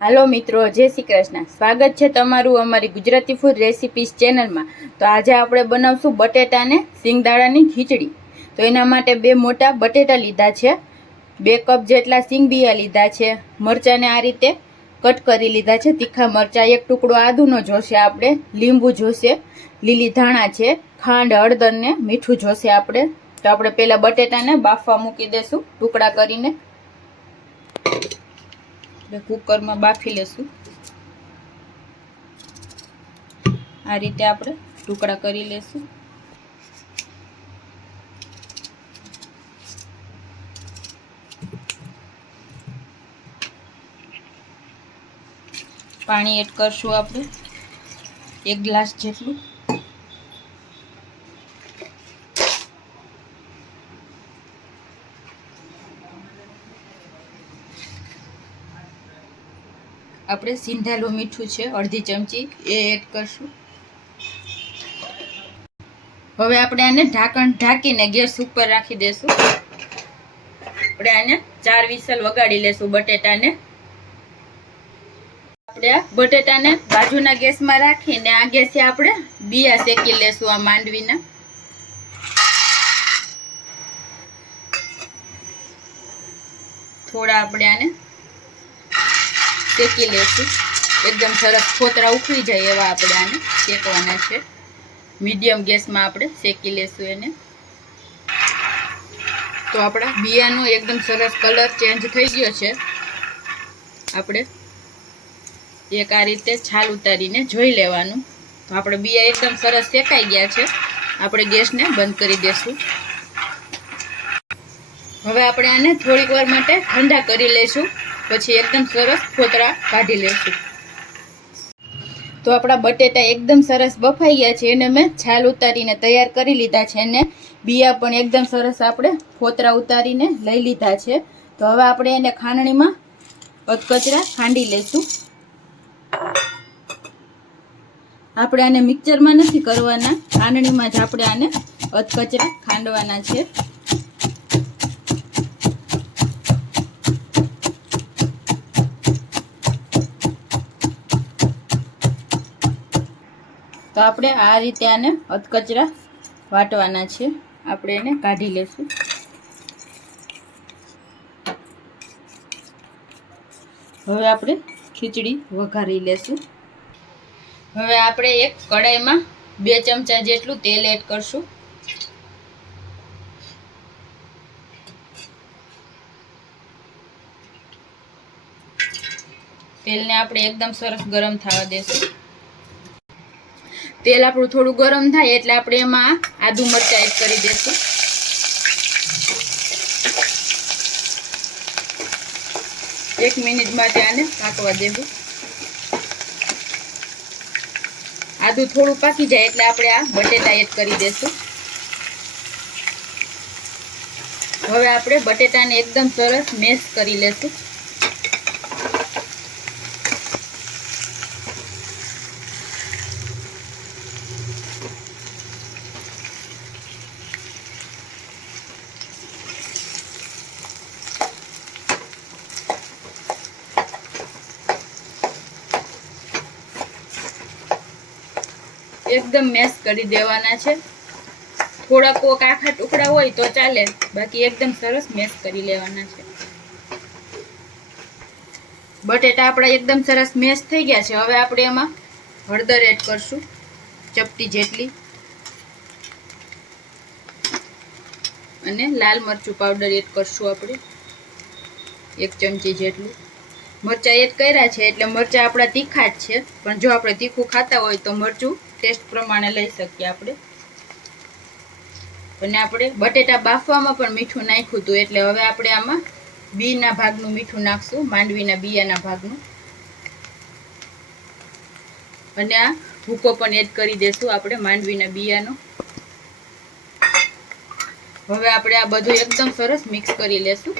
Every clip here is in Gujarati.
હાલો મિત્રો, જય શ્રી કૃષ્ણ. સ્વાગત છે તમારું અમારી ગુજરાતી ફૂડ રેસિપીસ ચેનલમાં તો આજે આપણે બનાવશું બટેટાને સિંગદાણાની ખીચડી. તો એના માટે બે મોટા બટેટા લીધા છે. બે કપ જેટલા સિંગબિયા લીધા છે. મરચાંને આ રીતે કટ કરી લીધા છે. તીખા મરચાં, એક ટુકડો આદુનો જોશે આપણે, લીંબુ જોશે, લીલી ધાણા છે, ખાંડ હળદરને મીઠું જોશે આપણે. તો આપણે પહેલાં બટેટાને બાફવા મૂકી દઈશું ટુકડા કરીને. એટલે કુકરમાં બાફી લેશું. આ રીતે આપણે ટુકડા કરી લેશું. પાણી એડ કરશું આપણે. એક ગ્લાસ જેટલું. આપણે સિંધાલું મીઠું છે, અડધી ચમચી, એ એડ કરશું. હવે આપણે આને ઢાંકણ ઢાંકીને ગેસ ઉપર રાખી દેશું. આપણે આને ચાર વિસલ વગાડી લેશું બટેટાને. આપણે આ બટેટાને બાજુના ગેસમાં રાખીને આ ગેસે આપણે બિયા શેકી લેશું આ માંડવીના. થોડા આપણે આને શેકી લેશું. એકદમ સરસ ખોતરા ઉખડી જાય એવા આપણે આને શેકવાના છે. મીડિયમ ગેસમાં આપણે શેકી લેશું એને. તો આપણા બિયાનો એકદમ સરસ કલર ચેન્જ થઈ ગયો છે. આપણે એક આ રીતે છાલ ઉતારીને જોઈ લેવાનું. તો આપણે બિયા એકદમ સરસ શેકાઈ ગયા છે. આપણે ગેસને બંધ કરી દેશું. હવે આપણે આને થોડીક વાર માટે ઠંડા કરી લઈશું પછી એકદમ સરસ ફોતરા કાઢી લેશું. તો આપણા બટેટા એકદમ સરસ બફાઈ ગયા છે એને મેં છાલ ઉતારીને તૈયાર કરી લીધા છે અને બિયા પણ એકદમ સરસ આપણે ફોતરા ઉતારીને લઈ લીધા છે. તો હવે આપણે એને ખાંડણીમાં અધકચરા ખાંડી લઈશું આપણે આને મિક્સરમાં નથી કરવાના. ખાંડણીમાં જ આપણે આને અધકચરા ખાંડવાના છે. તો આપણે આ રીતે આને અધકચરા વાટવાના છે. આપણે એને કાઢી લેશું. હવે આપણે ખીચડી વઘારી લેશું. હવે આપણે એક કડાઈમાં બે ચમચા જેટલું તેલ એડ કરશું. તેલને આપણે એકદમ સરસ ગરમ થવા દેશું. તેલ આપણું થોડું ગરમ થાય એટલે આપણે એમાં આદુ મરચાં એડ કરી દઈશું એક મિનિટ માટે આને પાકવા દેવું. આદુ થોડું પાકી જાય એટલે આપણે આ બટેટા એડ કરી દઈશું હવે આપણે બટેટાને એકદમ સરસ મેશ કરી લેશું. એકદમ મેશ કરી દેવાના છે. થોડા કોક આખા ટુકડા હોય તો ચાલે, બાકી એકદમ સરસ મેશ કરી લેવાના છે. બટેટા આપણા એકદમ સરસ મેશ થઈ ગયા છે. હવે આપણે એમાં હળદર એડ કરશું, ચપટી જેટલી. અને લાલ મરચું પાવડર એડ કરશું આપણે, એક ચમચી જેટલું. મરચાં એડ કર્યા છે, એટલે મરચાં આપણા તીખા જ છે. પણ જો આપણે તીખું ખાતા હોય તો મરચું ટેસ્ટ પ્રમાણે લઈ શકીએ આપણે. અને આપણે બટેટા બાફવામાં પણ મીઠું નાખ્યું હતું, એટલે હવે આપણે આમાં બીના ભાગનું મીઠું નાખશું, માંડવીના બિયાના ભાગનું. અને આ ભૂકો પણ એડ કરી દેશું આપણે માંડવીના બિયાનો. હવે આપણે આ બધું એકદમ સરસ મિક્સ કરી લેશું.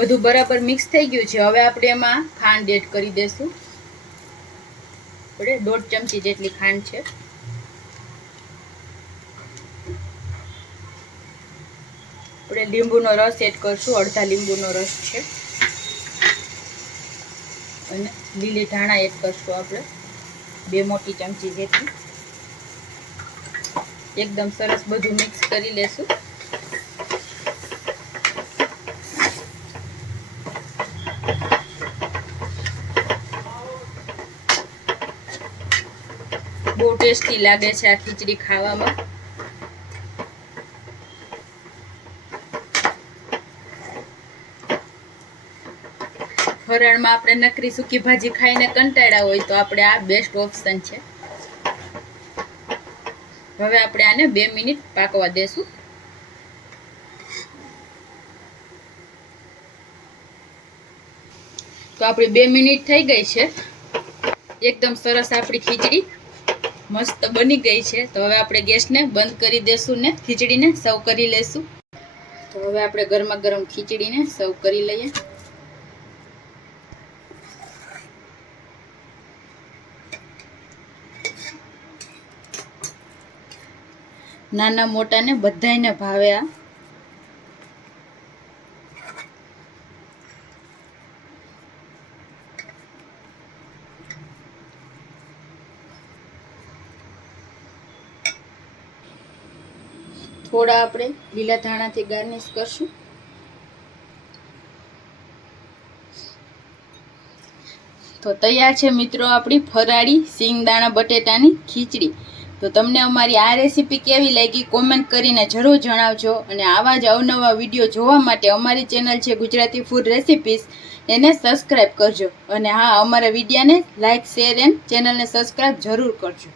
બધું બરાબર મિક્સ થઈ ગયું છે. હવે આપણે એમાં ખાંડ એડ કરી દેશું. આપણે દોઢ ચમચી જેટલી ખાંડ છે. આપણે લીંબુનો રસ એડ કરશું. અડધા લીંબુનો રસ છે. અને લીલી ધાણા એડ કરશું આપણે. બે મોટી ચમચી જેટલી. એકદમ સરસ બધું મિક્સ કરી લેશું. બહુ ટેસ્ટી લાગે છે આ ખીચડી ખાવામાં. ફરાળમાં આપણે નકરી સૂકી ભાજી ખાઈને કંટાળ્યા હોય તો આપણે આ બેસ્ટ ઓપ્શન છે. હવે આપણે આને બે મિનિટ પાકવા દેશું. તો આપણી બે મિનિટ થઈ ગઈ છે. એકદમ સરસ આપણી ખીચડી. મસ્ત બની ગઈ છે. તો હવે આપણે ગેસને બંધ કરી દેશું ને, ખીચડીને સર્વ કરી લેશું. તો હવે આપણે ગરમા ગરમ ખીચડીને સર્વ કરી લઈએ. નાના મોટાને બધાને ભાવે આ. થોડા આપણે લીલા ધાણાથી ગાર્નિશ કરશું. તો તૈયાર છે મિત્રો આપણી ફરાળી સિંગદાણા બટેટાની ખીચડી. તો તમને અમારી આ રેસીપી કેવી લાગી કોમેન્ટ કરીને જરૂર જણાવજો અને આવા જ અવનવા વીડિયો જોવા માટે અમારી ચેનલ છે ગુજરાતી ફૂડ રેસિપીસ એને સબસ્ક્રાઈબ કરજો અને હા, અમારા વિડીયાને લાઇક, શેર એન્ડ ચેનલને સબસ્ક્રાઈબ જરૂર કરજો.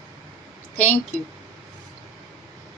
Thank you.